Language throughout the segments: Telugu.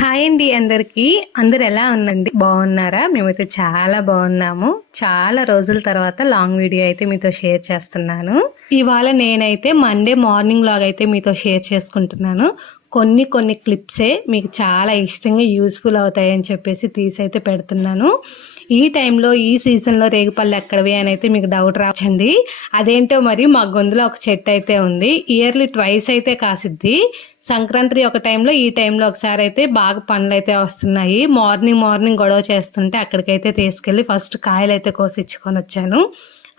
హాయ్ అండి అందరికీ. అందరు ఎలా ఉందండి? బాగున్నారా? మేమైతే చాలా బాగున్నాము. చాలా రోజుల తర్వాత లాంగ్ వీడియో అయితే మీతో షేర్ చేస్తున్నాను. ఇవాళ నేనైతే మండే మార్నింగ్ లాగ్ అయితే మీతో షేర్ చేసుకుంటున్నాను. కొన్ని కొన్ని క్లిప్సే మీకు చాలా ఇష్టంగా యూస్ఫుల్ అవుతాయని చెప్పేసి తీసి అయితే పెడుతున్నాను. ఈ టైంలో ఈ సీజన్లో రేగుపళ్ళు ఎక్కడవి అని అయితే మీకు డౌట్ రాచండి అదేంటో మరి మా గొంతులో ఒక చెట్టు అయితే ఉంది. ఇయర్లీ ట్వైస్ అయితే కాసిద్ది. సంక్రాంతి ఒక టైంలో ఈ టైంలో ఒకసారి అయితే బాగా పండ్లు అయితే వస్తున్నాయి. మార్నింగ్ మార్నింగ్ గొడవ చేస్తుంటే అక్కడికైతే తీసుకెళ్ళి ఫస్ట్ కాయలు అయితే కోసిచ్చుకొని వచ్చాను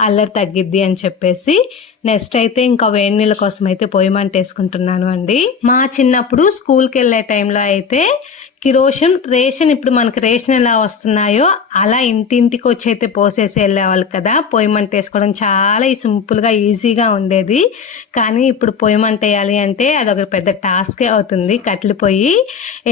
అల్లరి తగ్గిద్ది అని చెప్పేసి నెక్స్ట్ అయితే ఇంకా వేడి నీళ్ళ కోసం అయితే పొయ్యమంట వేసుకుంటున్నాను అండి. మా చిన్నప్పుడు స్కూల్కి వెళ్ళే టైంలో అయితే కిరోషన్ రేషన్ ఇప్పుడు మనకి రేషన్ ఎలా వస్తున్నాయో అలా ఇంటింటికి వచ్చి అయితే పోసేసి వెళ్ళేవాళ్ళు కదా. పొయ్యమంట వేసుకోవడం చాలా సింపుల్గా ఈజీగా ఉండేది. కానీ ఇప్పుడు పొయ్యమంట వేయాలి అంటే అదొక పెద్ద టాస్కే అవుతుంది. కట్లు పొయ్యి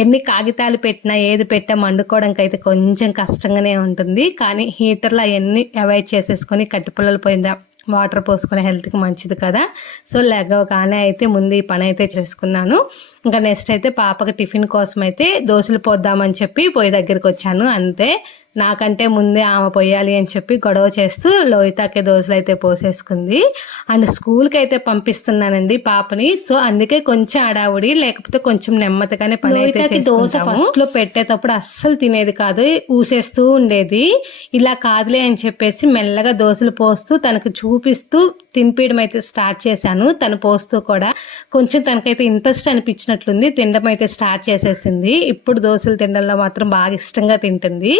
ఎన్ని కాగితాలు పెట్టినా ఏది పెట్టా మండుకోవడానికి అయితే కొంచెం కష్టంగానే ఉంటుంది. కానీ హీటర్లు అవన్నీ అవాయిడ్ చేసేసుకొని కట్టిపుల్లలు పోయిన పోయిందా వాటర్ పోసుకునే హెల్త్కి మంచిది కదా. సో లెగవగానే అయితే ముందు ఈ పని అయితే చేసుకున్నాను. ఇంకా నెక్స్ట్ అయితే పాపకి టిఫిన్ కోసం అయితే దోశలు పోద్దామని చెప్పి పొయ్యి దగ్గరికి వచ్చాను అంతే. నాకంటే ముందే ఆమె పోయాలి అని చెప్పి గొడవ చేస్తూ లోహితాకే దోశలు అయితే పోసేసుకుంది. అండ్ స్కూల్కి అయితే పంపిస్తున్నానండి పాపని. సో అందుకే కొంచెం అడావుడి లేకపోతే కొంచెం నెమ్మదిగానే పని అయితే దోశ ఫస్ట్లో పెట్టేటప్పుడు అస్సలు తినేది కాదు. ఊసేస్తూ ఉండేది. ఇలా కాదులే అని చెప్పేసి మెల్లగా దోశలు పోస్తూ తనకు చూపిస్తూ తినిపించడం అయితే స్టార్ట్ చేశాను. తను పోస్తూ కూడా కొంచెం తనకైతే ఇంట్రెస్ట్ అనిపించినట్లుంది. తినడం అయితే స్టార్ట్ చేసేసింది. ఇప్పుడు దోశలు తినడంలో మాత్రం బాగా ఇష్టంగా తింటుంది.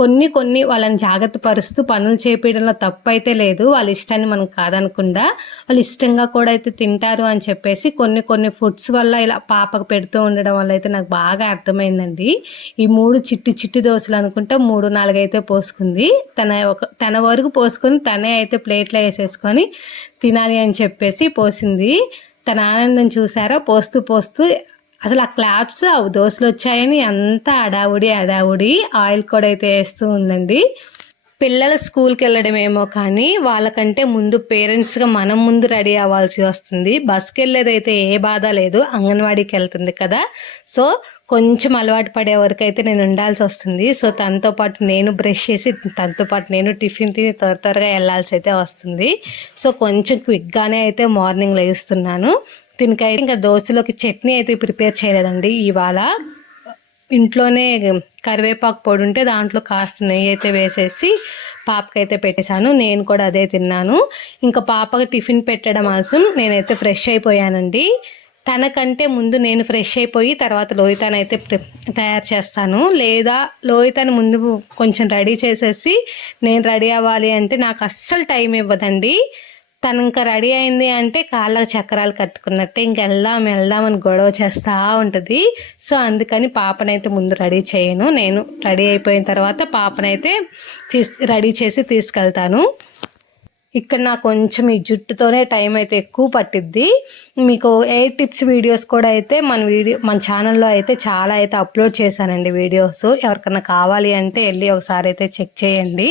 కొన్ని కొన్ని వాళ్ళని జాగ్రత్త పరుస్తూ పనులు చేపించడంలో తప్పు అయితే లేదు. వాళ్ళ ఇష్టాన్ని మనం కాదనకుండా వాళ్ళు ఇష్టంగా కూడా అయితే తింటారు అని చెప్పేసి కొన్ని కొన్ని ఫుడ్స్ వల్ల ఇలా పాపకు పెడుతూ ఉండడం వల్ల అయితే నాకు బాగా అర్థమైందండి. ఈ మూడు చిట్టి చిట్టి దోశలు అనుకుంటే మూడు నాలుగు అయితే పోసుకుంది. తన ఒక తన వరకు పోసుకొని తనే అయితే ప్లేట్లో వేసేసుకొని తినాలి అని చెప్పేసి పోసింది. తన ఆనందం చూసారో? పోస్తూ పోస్తూ అసలు ఆ క్లాప్స్ ఆ దోశలు వచ్చాయని అంతా అడావుడి అడావుడి ఆయిల్ కూడా అయితే వేస్తూ ఉందండి. పిల్లలు స్కూల్కి వెళ్ళడం ఏమో కానీ వాళ్ళకంటే ముందు పేరెంట్స్గా మనం ముందు రెడీ అవ్వాల్సి వస్తుంది. బస్కి వెళ్ళేదైతే ఏ బాధ లేదు అంగన్వాడీకి వెళ్తుంది కదా. సో కొంచెం అలవాటు పడే వరకు అయితే నేను ఉండాల్సి వస్తుంది. సో తనతో పాటు నేను బ్రష్ చేసి తనతో పాటు నేను టిఫిన్ తిని త్వర త్వరగా వెళ్ళాల్సి అయితే వస్తుంది. సో కొంచెం క్విక్గానే అయితే మార్నింగ్ లేస్తున్నాను. దీనికైతే ఇంకా దోశలోకి చట్నీ అయితే ప్రిపేర్ చేయలేదండి. ఇవాళ ఇంట్లోనే కరివేపాకు పొడి ఉంటే దాంట్లో కాస్త నెయ్యి అయితే వేసేసి పాపకైతే పెట్టేశాను. నేను కూడా అదే తిన్నాను. ఇంకా పాపకి టిఫిన్ పెట్టడం అవసరం. నేనైతే ఫ్రెష్ అయిపోయానండి. తనకంటే ముందు నేను ఫ్రెష్ అయిపోయి తర్వాత లోహితాన్ని అయితే తయారు చేస్తాను. లేదా లోహితాన్ని ముందు కొంచెం రెడీ చేసేసి నేను రెడీ అవ్వాలి అంటే నాకు అస్సలు టైం ఇవ్వదండి. తను ఇంకా రెడీ అయింది అంటే కాళ్ళకు చక్రాలు కట్టుకున్నట్టే ఇంక వెళ్దాం వెళ్దామని గొడవ చేస్తూ ఉంటుంది. సో అందుకని పాపనైతే ముందు రెడీ చేయను. నేను రెడీ అయిపోయిన తర్వాత పాపనైతే తీస్ రెడీ చేసి తీసుకెళ్తాను. ఇక్కడ నాకు కొంచెం ఈ జుట్టుతోనే టైం అయితే ఎక్కువ పట్టిద్ది. మీకు ఏ టిప్స్ వీడియోస్ కూడా అయితే మన వీడియో మన ఛానల్లో అయితే చాలా అయితే అప్లోడ్ చేశానండి వీడియోస్ ఎవరికైనా కావాలి అంటే వెళ్ళి ఒకసారి అయితే చెక్ చేయండి.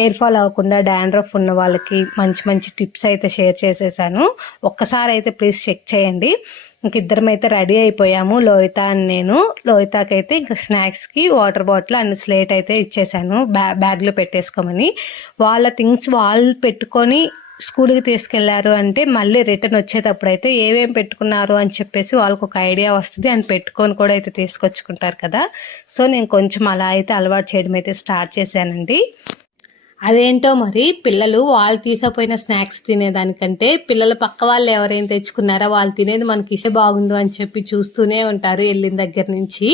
ఎయిర్ ఫాల్ అవ్వకుండా డాండ్రఫ్ ఉన్న వాళ్ళకి మంచి మంచి టిప్స్ అయితే షేర్ చేసేసాను. ఒక్కసారి అయితే ప్లీజ్ చెక్ చేయండి. ఇంక ఇద్దరం అయితే రెడీ అయిపోయాము. లోహిత అని నేను. లోహితాకైతే ఇంకా స్నాక్స్కి వాటర్ బాటిల్ అండ్ స్లేట్ అయితే ఇచ్చేసాను. బ్యా బ్యాగ్లో పెట్టేసుకోమని. వాళ్ళ థింగ్స్ వాళ్ళు పెట్టుకొని స్కూల్కి తీసుకెళ్ళారు అంటే మళ్ళీ రిటర్న్ వచ్చేటప్పుడు అయితే ఏమేం పెట్టుకున్నారు అని చెప్పేసి వాళ్ళకు ఒక ఐడియా వస్తుంది. అని పెట్టుకొని కూడా అయితే తీసుకొచ్చుకుంటారు కదా. సో నేను కొంచెం అలా అయితే అలవాటు చేయడం అయితే స్టార్ట్ చేశానండి. అదేంటో మరి? పిల్లలు వాళ్ళు తీసపోయిన స్నాక్స్ తినేదానికంటే పిల్లలు పక్క వాళ్ళు ఎవరైనా తెచ్చుకున్నారో? వాళ్ళు తినేది మనకి ఇసే బాగుందో అని చెప్పి చూస్తూనే ఉంటారు వెళ్ళిన దగ్గర నుంచి.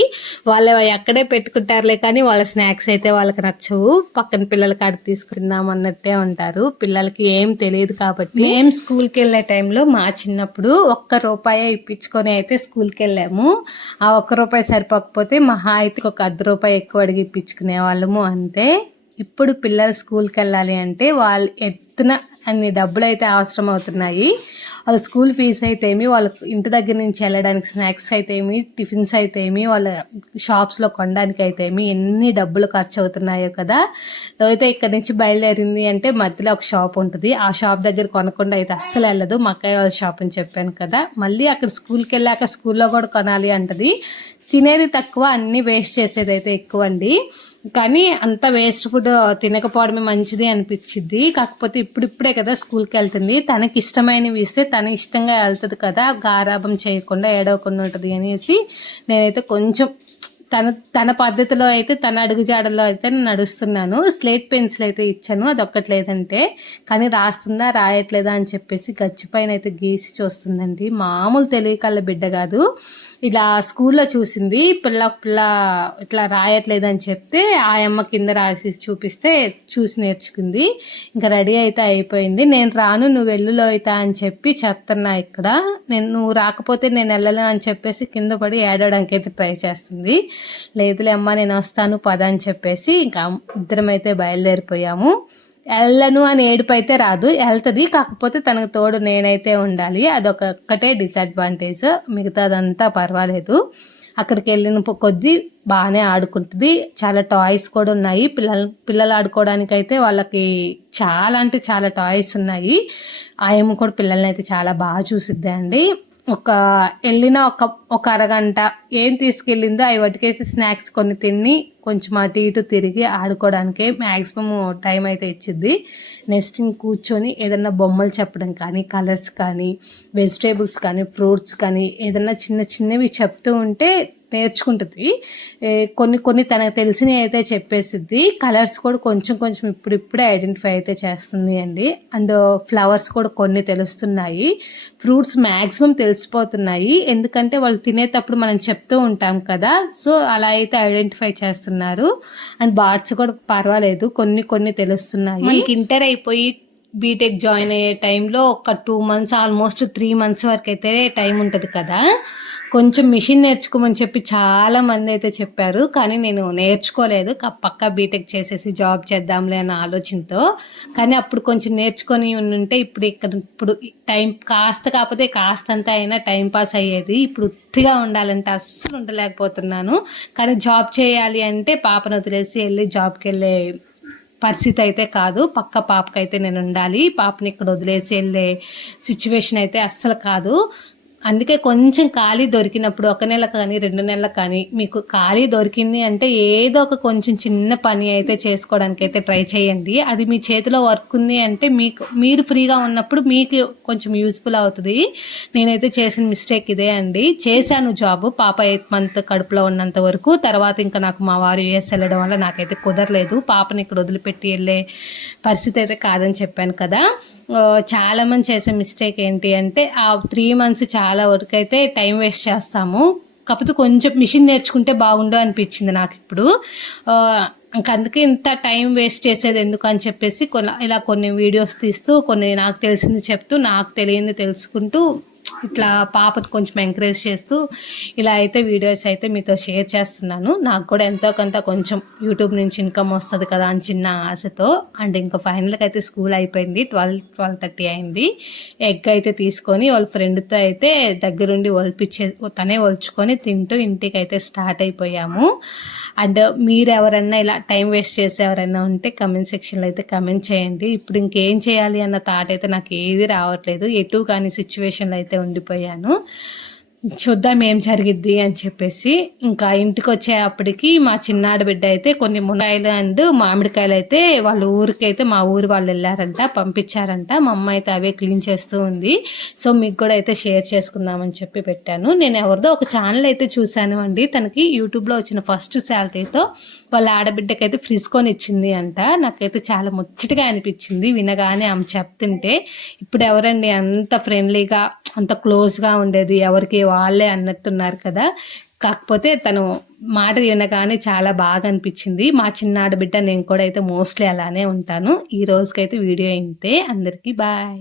వాళ్ళు ఎక్కడే పెట్టుకుంటారులే కానీ వాళ్ళ స్నాక్స్ అయితే వాళ్ళకి నచ్చవు. పక్కన పిల్లల కాడ తీసుకుందాం అన్నట్టే ఉంటారు. పిల్లలకి ఏం తెలియదు కాబట్టి. మేము స్కూల్కి వెళ్ళే టైంలో మా చిన్నప్పుడు ఒక్క రూపాయి ఇప్పించుకొని అయితే స్కూల్కి వెళ్ళాము ఆ ఒక్క రూపాయి సరిపోకపోతే మహా అయితే ఒక అర్ధ రూపాయి ఎక్కువ అడిగి ఇప్పించుకునే వాళ్ళము అంతే. ఇప్పుడు పిల్లలు స్కూల్కి వెళ్ళాలి అంటే వాళ్ళు ఎత్తున అన్ని డబ్బులు అయితే అవసరం అవుతున్నాయి వాళ్ళ స్కూల్ ఫీజు అయితే ఏమి వాళ్ళ ఇంటి దగ్గర నుంచి వెళ్ళడానికి స్నాక్స్ అయితే ఏమి టిఫిన్స్ అయితే ఏమి వాళ్ళ షాప్స్లో కొనడానికి అయితే ఏమి ఎన్ని డబ్బులు ఖర్చు అవుతున్నాయో కదా. అయితే ఇక్కడ నుంచి బయలుదేరింది అంటే మధ్యలో ఒక షాప్ ఉంటుంది. ఆ షాప్ దగ్గర కొనకుండా అయితే అస్సలు వెళ్ళదు. మక్కయ్య వాళ్ళ షాప్ అని చెప్పాను కదా. మళ్ళీ అక్కడ స్కూల్కి వెళ్ళాక స్కూల్లో కూడా కొనాలి అంటది. తినేది తక్కువ అన్ని వేస్ట్ చేసేది అయితే ఎక్కువ అండి కానీ అంత వేస్ట్ ఫుడ్ తినకపోవడమే మంచిది అనిపించింది కాకపోతే ఇప్పుడిప్పుడే కదా స్కూల్కి వెళ్తుంది తనకి ఇష్టమైనవి ఇస్తే తన ఇష్టంగా వెళ్తుంది కదా గారాభం చేయకుండా ఏడవకుండా ఉంటుంది అనేసి నేనైతే కొంచెం తన తన పద్ధతిలో అయితే తన అడుగుజాడల్లో అయితే నేను నడుస్తున్నాను. స్లేట్ పెన్సిల్ అయితే ఇచ్చాను అది ఒక్కట్లేదంటే కానీ రాస్తుందా రాయట్లేదా అని చెప్పేసి గచ్చిపైన అయితే గీసి చూస్తుందండి. మామూలు తెలివికల్ల బిడ్డ కాదు. ఇలా స్కూల్లో చూసింది పిల్ల పిల్ల ఇట్లా రాయట్లేదని చెప్తే ఆ అమ్మ కింద రాసి చూపిస్తే చూసి నేర్చుకుంది. ఇంకా రెడీ అయితే అయిపోయింది. నేను రాను నువ్వు వెల్లులో అవుతా అని చెప్పి చెప్తున్నా ఇక్కడ. నేను నువ్వు రాకపోతే నేను వెళ్ళను అని చెప్పేసి కింద పడి ఏడవడానికి అయితే ట్రై చేస్తుంది. లేదులే అమ్మ నేను వస్తాను పద అని చెప్పేసి ఇంకా ఇద్దరం అయితే బయలుదేరిపోయాము. వెళ్ళను అని ఏడుపు అయితే రాదు వెళ్తుంది కాకపోతే తనకు తోడు నేనైతే ఉండాలి. అదొక ఒక్కటే డిసడ్వాంటేజ్ మిగతాదంతా పర్వాలేదు. అక్కడికి వెళ్ళిన కొద్దీ బాగానే ఆడుకుంటుంది. చాలా టాయ్స్ కూడా ఉన్నాయి. పిల్లలు పిల్లలు ఆడుకోవడానికి అయితే వాళ్ళకి చాలా అంటే చాలా టాయ్స్ ఉన్నాయి. ఆయమ్మ కూడా పిల్లల్ని అయితే చాలా బాగా చూసిద్ది అండి ఒక వెళ్ళిన ఒక ఒక అరగంట ఏం తీసుకెళ్ళిందో అవి వాటికైతే స్నాక్స్ కొన్ని తిని కొంచెం అటు ఇటు తిరిగి ఆడుకోవడానికే మ్యాక్సిమం టైం అయితే ఇచ్చింది నెక్స్ట్ కూర్చొని ఏదన్నా బొమ్మలు చెప్పడం కానీ కలర్స్ కానీ వెజిటేబుల్స్ కానీ ఫ్రూట్స్ కానీ ఏదన్నా చిన్న చిన్నవి చెప్తూ ఉంటే నేర్చుకుంటుంది. కొన్ని కొన్ని తనకు తెలిసినవి అయితే చెప్పేసిద్ది. కలర్స్ కూడా కొంచెం కొంచెం ఇప్పుడిప్పుడే ఐడెంటిఫై అయితే చేస్తుంది అండి. అండ్ ఫ్లవర్స్ కూడా కొన్ని తెలుస్తున్నాయి. ఫ్రూట్స్ మ్యాక్సిమం తెలిసిపోతున్నాయి. ఎందుకంటే వాళ్ళు తినేటప్పుడు మనం చెప్తూ ఉంటాం కదా. సో అలా అయితే ఐడెంటిఫై చేస్తున్నారు. అండ్ బార్డ్స్ కూడా పర్వాలేదు. కొన్ని కొన్ని తెలుస్తున్నాయి. మనకి ఇంటర్ అయిపోయి బీటెక్ జాయిన్ అయ్యే టైంలో ఒక two months almost three months వరకు అయితే టైం ఉంటుంది కదా. కొంచెం మిషన్ నేర్చుకోమని చెప్పి చాలా మంది అయితే చెప్పారు. కానీ నేను నేర్చుకోలేదు. పక్క బీటెక్ చేసేసి జాబ్ చేద్దాంలే అన్న ఆలోచనతో. కానీ అప్పుడు కొంచెం నేర్చుకొని ఉంటే ఇప్పుడు ఇక్కడ ఇప్పుడు టైం కాస్త కాకపోతే కాస్తంత అయినా టైం పాస్ అయ్యేది. ఇప్పుడు ఉత్తిగా ఉండాలంటే అస్సలు ఉండలేకపోతున్నాను. కానీ జాబ్ చేయాలి అంటే పాపను వదిలేసి వెళ్ళి జాబ్కి వెళ్ళే పరిస్థితి అయితే కాదు. పక్క పాపకైతే నేను ఉండాలి పాపని ఇక్కడ వదిలేసి వెళ్ళే సిచ్యువేషన్ అయితే అస్సలు కాదు. అందుకే కొంచెం ఖాళీ దొరికినప్పుడు ఒక నెల కానీ రెండు నెలల కానీ మీకు ఖాళీ దొరికింది అంటే ఏదో ఒక కొంచెం చిన్న పని అయితే చేసుకోవడానికి అయితే ట్రై చేయండి. అది మీ చేతిలో వర్క్ ఉంది అంటే మీకు మీరు ఫ్రీగా ఉన్నప్పుడు మీకు కొంచెం యూస్ఫుల్ అవుతుంది. నేనైతే చేసిన మిస్టేక్ ఇదే అండి. చేశాను జాబ్ పాప ఎయిత్ మంత్ కడుపులో ఉన్నంత వరకు. తర్వాత ఇంకా నాకు మా వారు యుఎస్ వెళ్ళడం వల్ల నాకైతే కుదరలేదు. పాపని ఇక్కడ వదిలిపెట్టి వెళ్ళే పరిస్థితి అయితే కాదని చెప్పాను కదా. చాలామంది చేసే మిస్టేక్ ఏంటి అంటే ఆ త్రీ మంత్స్ చాలా వరకు అయితే టైం వేస్ట్ చేస్తాము. కాకపోతే కొంచెం మిషన్ నేర్చుకుంటే బాగుండు అనిపించింది నాకు ఇప్పుడు. ఇంకా అందుకే ఇంత టైం వేస్ట్ చేసేది ఎందుకు అని చెప్పేసి కొన్ని ఇలా కొన్ని వీడియోస్ తీస్తూ కొన్ని నాకు తెలిసింది చెప్తూ నాకు తెలియంది తెలుసుకుంటూ ఇట్లా పాపకు కొంచెం ఎంకరేజ్ చేస్తూ ఇలా అయితే వీడియోస్ అయితే మీతో షేర్ చేస్తున్నాను. నాకు కూడా ఎంతో కొంత కొంచెం యూట్యూబ్ నుంచి ఇన్కమ్ వస్తుంది కదా అని చిన్న ఆశతో. అండ్ ఇంకా ఫైనల్గా అయితే స్కూల్ అయిపోయింది. ట్వెల్వ్ ట్వెల్వ్ థర్టీ అయింది. ఎగ్ అయితే తీసుకొని వాళ్ళ ఫ్రెండ్తో అయితే దగ్గరుండి ఒలిపించే తనే ఒలుచుకొని తింటూ ఇంటికి అయితే స్టార్ట్ అయిపోయాము. అండ్ మీరు ఎవరన్నా ఇలా టైం వేస్ట్ చేసే ఎవరైనా ఉంటే కమెంట్ సెక్షన్లో అయితే కమెంట్ చేయండి. ఇప్పుడు ఇంకేం చేయాలి అన్న థాట్ అయితే నాకు ఏది రావట్లేదు. ఎటు కానీ సిచ్యువేషన్లో అయితే ఉండిపోయాను. చూద్దాం ఏం జరిగిద్ది అని చెప్పేసి ఇంకా ఇంటికి వచ్చేటప్పటికి మా చిన్నాడు బిడ్డ అయితే కొన్ని మునాయిలు అండ్ మామిడికాయలు అయితే వాళ్ళ ఊరికి అయితే మా ఊరు వాళ్ళు వెళ్ళారంట పంపించారంట. మా అమ్మ అయితే అవే క్లీన్ చేస్తూ ఉంది. సో మీకు కూడా అయితే షేర్ చేసుకుందామని చెప్పి పెట్టాను. నేను ఎవరిదో ఒక ఛానల్ అయితే చూశాను అండి. తనకి యూట్యూబ్లో వచ్చిన ఫస్ట్ శాలరీతో వాళ్ళ ఆడబిడ్డకి అయితే ఫ్రిజ్ కొని ఇచ్చింది అంట. నాకైతే చాలా ముచ్చటగా అనిపించింది. వినగానే ఆమె చెప్తుంటే ఇప్పుడు ఎవరండి అంత ఫ్రెండ్లీగా అంత క్లోజ్గా ఉండేది ఎవరికి వాళ్ళే అన్నట్టున్నారు కదా. కాకపోతే తను మాట వినగానే చాలా బాగా అనిపించింది. మా చిన్నాడు బిడ్డ నేను కూడా అయితే మోస్ట్లీ అలానే ఉంటాను. ఈ రోజుకైతే వీడియో అయితే అందరికీ బాయ్.